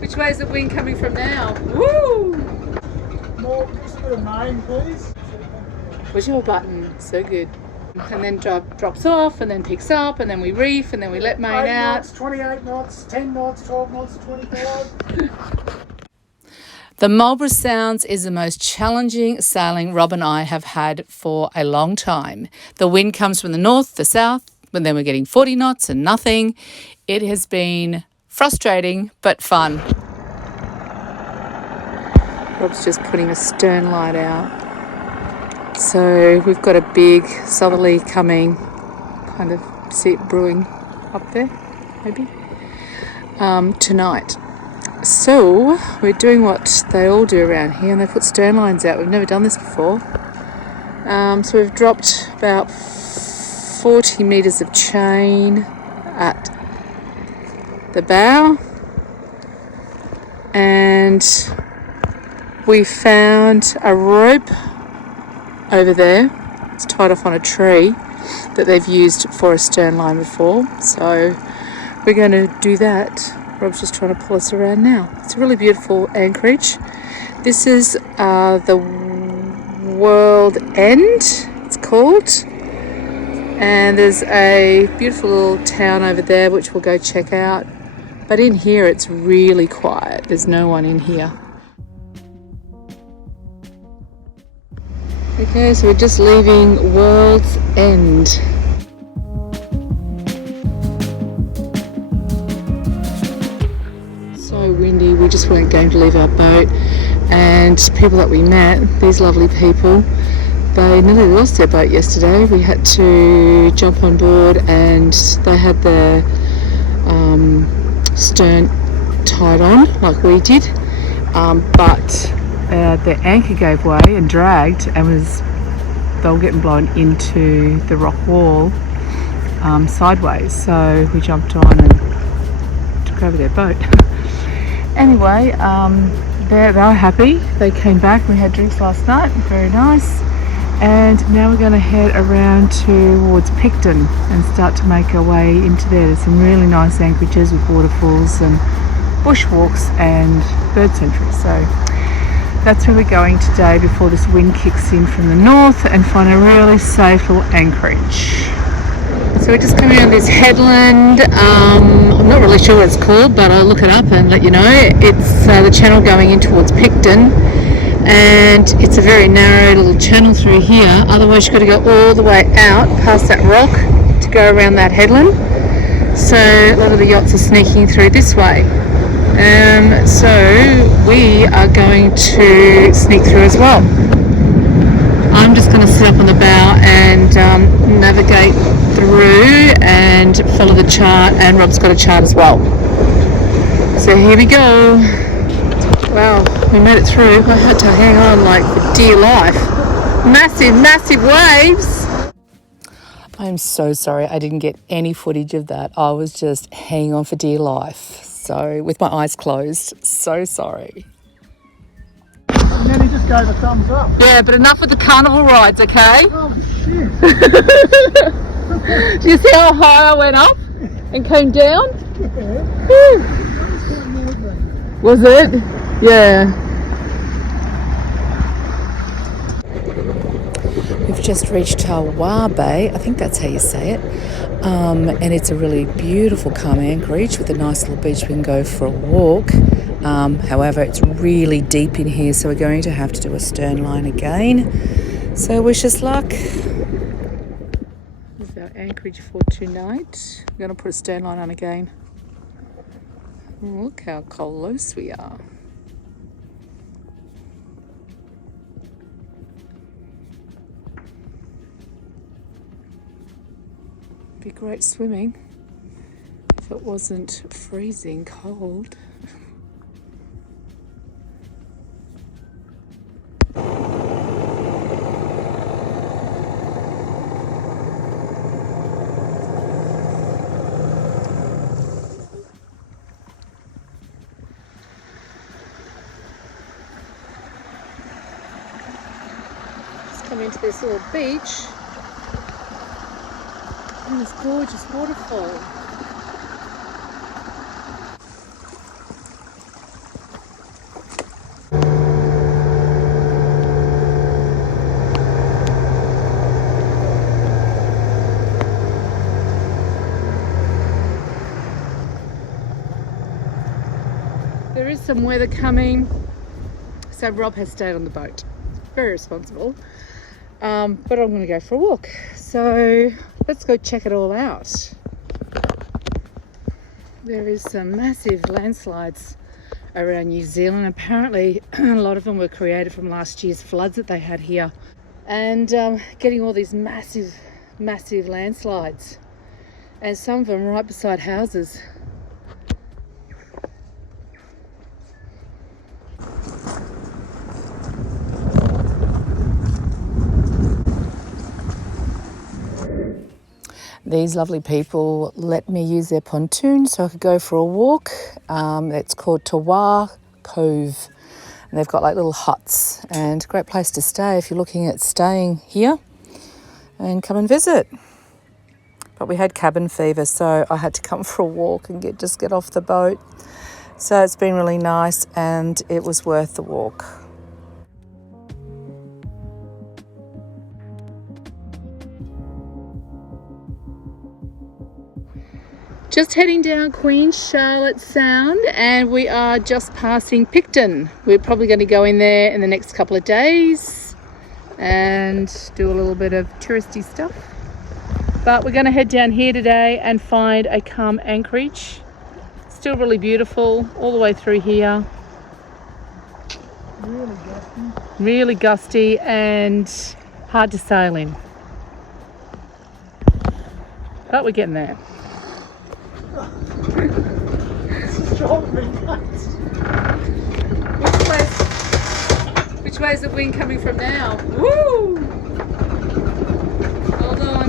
Which way is the wind coming from now? Woo! More, just a bit of main, please. Push your button, so good. And then drops off, and then picks up, and then we reef, and then we let main 8 out. knots, 28 knots, 10 knots, 12 knots, 25. The Marlborough Sounds is the most challenging sailing Rob and I have had for a long time. The wind comes from the north, the south, but then we're getting 40 knots and nothing. It has been frustrating, but fun. Rob's just putting a stern light out. So we've got a big southerly coming, kind of see it brewing up there, maybe, tonight. So we're doing what they all do around here, and they put stern lines out. We've never done this before. So we've dropped about 40 metres of chain at the bow, and we found a rope over there. It's tied off on a tree that they've used for a stern line before, so we're going to do that. Rob's just trying to pull us around now. It's a really beautiful anchorage. This is the World End, it's called, and there's a beautiful little town over there which we'll go check out, but in here it's really quiet. There's no one in here. Okay, so we're just leaving World's End. So windy, we just weren't going to leave our boat, and people that we met, these lovely people, they nearly lost their boat yesterday. We had to jump on board, and they had their stern tied on like we did, but their anchor gave way and dragged, and they were getting blown into the rock wall sideways. So we jumped on and took over their boat. Anyway, they were happy. They came back. We had drinks last night. Very nice. And now we're going to head around towards Picton and start to make our way into there. There's some really nice anchorages with waterfalls and bushwalks and bird sanctuaries. So that's where we're going today before this wind kicks in from the north, and find a really safe little anchorage. So we're just coming around this headland. I'm not really sure what it's called, but I'll look it up and let you know. It's the channel going in towards Picton, and it's a very narrow little channel through here. Otherwise you've got to go all the way out past that rock to go around that headland. So a lot of the yachts are sneaking through this way. So we are going to sneak through as well. I'm just going to sit up on the bow and navigate through and follow the chart, and Rob's got a chart as well. So here we go. Wow, we made it through. I had to hang on like for dear life. Massive, massive waves. I'm so sorry I didn't get any footage of that. I was just hanging on for dear life. So with my eyes closed, so sorry. And then he just gave a thumbs up. Yeah, but enough with the carnival rides, okay? Oh shit. Do you see how high I went up and came down? Yeah. Was it? Yeah. We've just reached Tawa Bay, I think that's how you say it, and it's a really beautiful calm anchorage with a nice little beach we can go for a walk. However, it's really deep in here, so we're going to have to do a stern line again. So wish us luck. This is our anchorage for tonight. We're going to put a stern line on again. Look how close we are. Be great swimming if it wasn't freezing cold. Just come into this little beach. And this gorgeous waterfall. There is some weather coming, so Rob has stayed on the boat. Very responsible. But I'm going to go for a walk. So let's go check it all out. There is some massive landslides around New Zealand. Apparently a lot of them were created from last year's floods that they had here. And getting all these massive landslides. And some of them right beside houses. These lovely people let me use their pontoon so I could go for a walk. It's called Tawa Cove. And they've got like little huts and a great place to stay if you're looking at staying here and come and visit. But we had cabin fever, so I had to come for a walk and just get off the boat. So it's been really nice and it was worth the walk. Just heading down Queen Charlotte Sound and we are just passing Picton. We're probably going to go in there in the next couple of days and do a little bit of touristy stuff. But we're going to head down here today and find a calm anchorage. Still really beautiful all the way through here. Really gusty and hard to sail in. But we're getting there. This is driving me nuts. Which way is the wind coming from now? Woo! Hold on.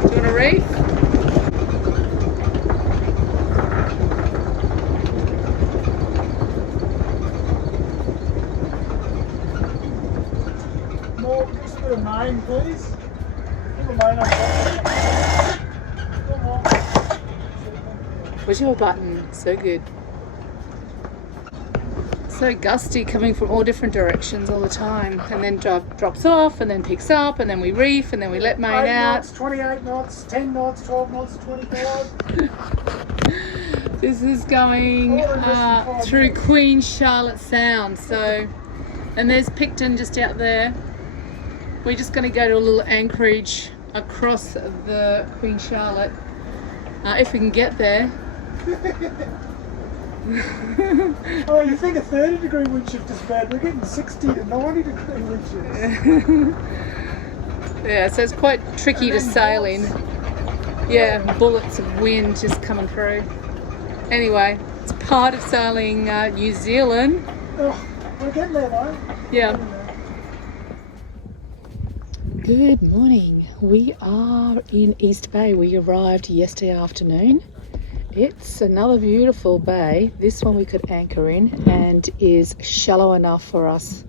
Do you want a reef? More, just a bit of main, please. Put the main on top. Come on. Where's your button? So good. So gusty, coming from all different directions all the time, and then drops off and then picks up and then we reef and then we let main 8 out. knots, 28 knots, 10 knots, 12 knots, 25. This is going through Queen Charlotte Sound. So, and there's Picton just out there. We're just going to go to a little anchorage across the Queen Charlotte, if we can get there. Oh, you think a 30-degree wind shift is bad? We're getting 60 to 90-degree wind shifts. Yeah, so it's quite tricky to sail in. Yeah, bullets of wind just coming through. Anyway, it's part of sailing New Zealand. Oh, we're getting there though. Yeah. Good morning. We are in East Bay. We arrived yesterday afternoon. It's another beautiful bay. This one we could anchor in and is shallow enough for us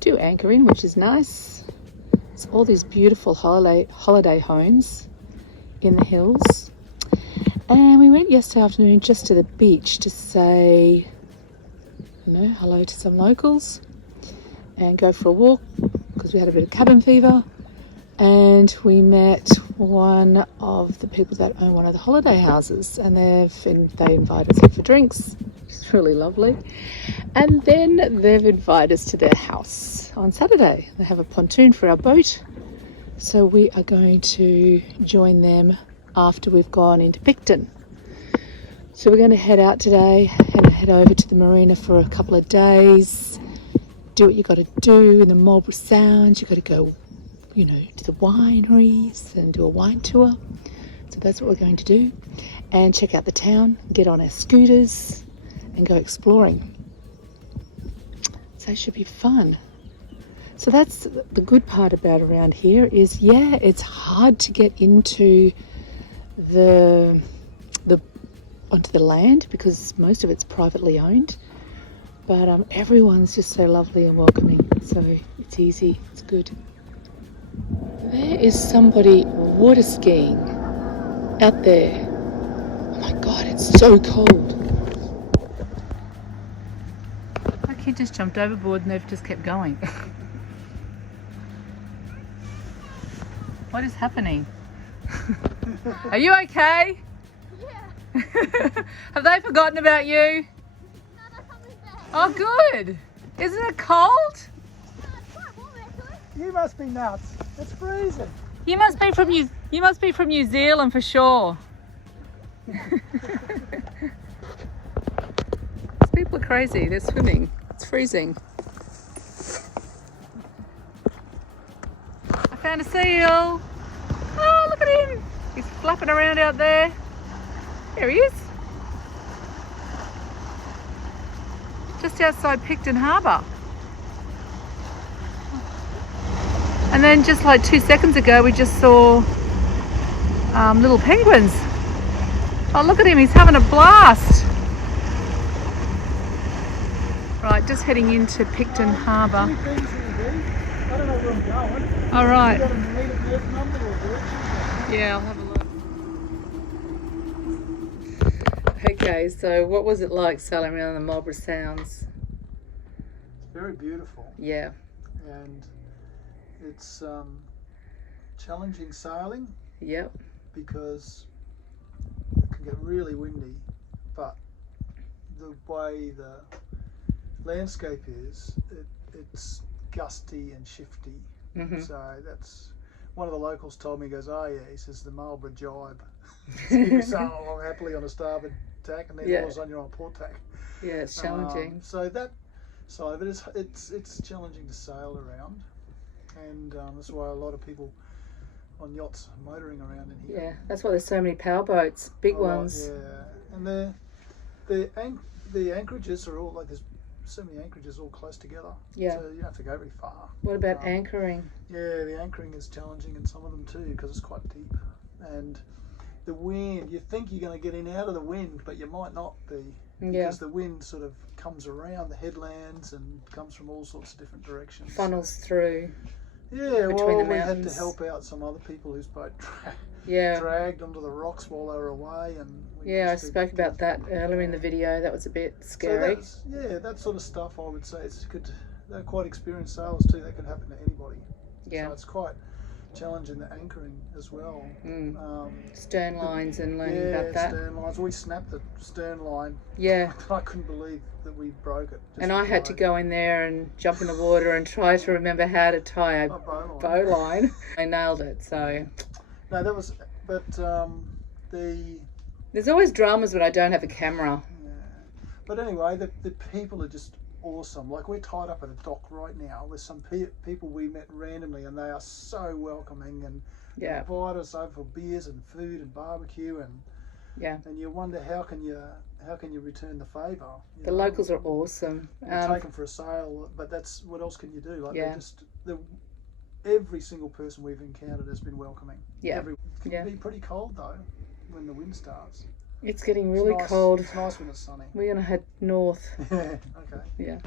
to anchor in, which is nice. It's all these beautiful holiday homes in the hills. And we went yesterday afternoon just to the beach to say, hello to some locals and go for a walk because we had a bit of cabin fever. And we met one of the people that own one of the holiday houses, and they invited us in for drinks. It's really lovely. And then they've invited us to their house on Saturday. They have a pontoon for our boat, so we are going to join them after we've gone into Picton. So we're going to head out today and head over to the marina for a couple of days. Do what you got to do in the Marlborough Sound. You got to go to the wineries and do a wine tour. So that's what we're going to do. And check out the town, get on our scooters and go exploring. So it should be fun. So that's the good part about around here is, it's hard to get into onto the land because most of it's privately owned. But everyone's just so lovely and welcoming. So it's easy, it's good. There is somebody water skiing out there. Oh my God, it's so cold. My kid just jumped overboard and they've just kept going. What is happening? Are you okay? Have they forgotten about you? Oh, good. Isn't it cold? You must be nuts. It's freezing. You must be from New Zealand for sure. These people are crazy. They're swimming. It's freezing. I found a seal. Oh, look at him. He's flapping around out there. There he is. Just outside Picton Harbour. And then just like 2 seconds ago, we just saw little penguins. Oh, look at him. He's having a blast. Right, just heading into Picton Harbour. I don't know where I'm going. All right. You got a native number or directions? Yeah, I'll have a look. Okay, so what was it like sailing around the Marlborough Sounds? It's very beautiful. Yeah. And it's challenging sailing. Yep. Because it can get really windy, but the way the landscape is, it's gusty and shifty. Mm-hmm. So that's one of the locals told me. He goes, oh yeah, he says the Marlborough jibe. You sail along happily on a starboard tack, and then all of a sudden you're on a port tack. Yeah, it's challenging. So that side of it it's challenging to sail around, and that's why a lot of people on yachts motoring around in here. Yeah, that's why there's so many powerboats, big ones. Yeah, and the anchorages are all like, there's so many anchorages all close together. Yeah. So you don't have to go very far. What about anchoring? Yeah, the anchoring is challenging in some of them too, because it's quite deep. And the wind, you think you're going to get in out of the wind, but you might not be. Yeah. Because the wind sort of comes around the headlands and comes from all sorts of different directions. Funnels through. Yeah, between the we had to mountains. help out some other people whose boat Yeah. dragged onto the rocks while they were away, and Yeah, I spoke about that earlier in the video. That was a bit scary. So that sort of stuff, I would say, they're quite experienced sailors too. That could happen to anybody. Yeah. So it's quite challenging, the anchoring as well. Stern lines and learning Yeah, about that. stern lines. We snapped the stern line. Yeah. I couldn't believe that we broke it. And I had to go in there and jump in the water and try to remember how to tie a bow line. I nailed it, so. No, that was, but There's always dramas when I don't have a camera. yeah. But anyway, the people are just awesome. Like, we're tied up at a dock right now with some people we met randomly, and they are so welcoming, and they invite us over for beers and food and barbecue, and you wonder how can you return the favour. The locals are awesome. Take them for a sail, but that's what else can you do? Like, every single person we've encountered has been welcoming. Yeah. It can be pretty cold though when the wind starts. It's getting really cold. It's nice when it's sunny. We're going to head north. Okay. Yeah.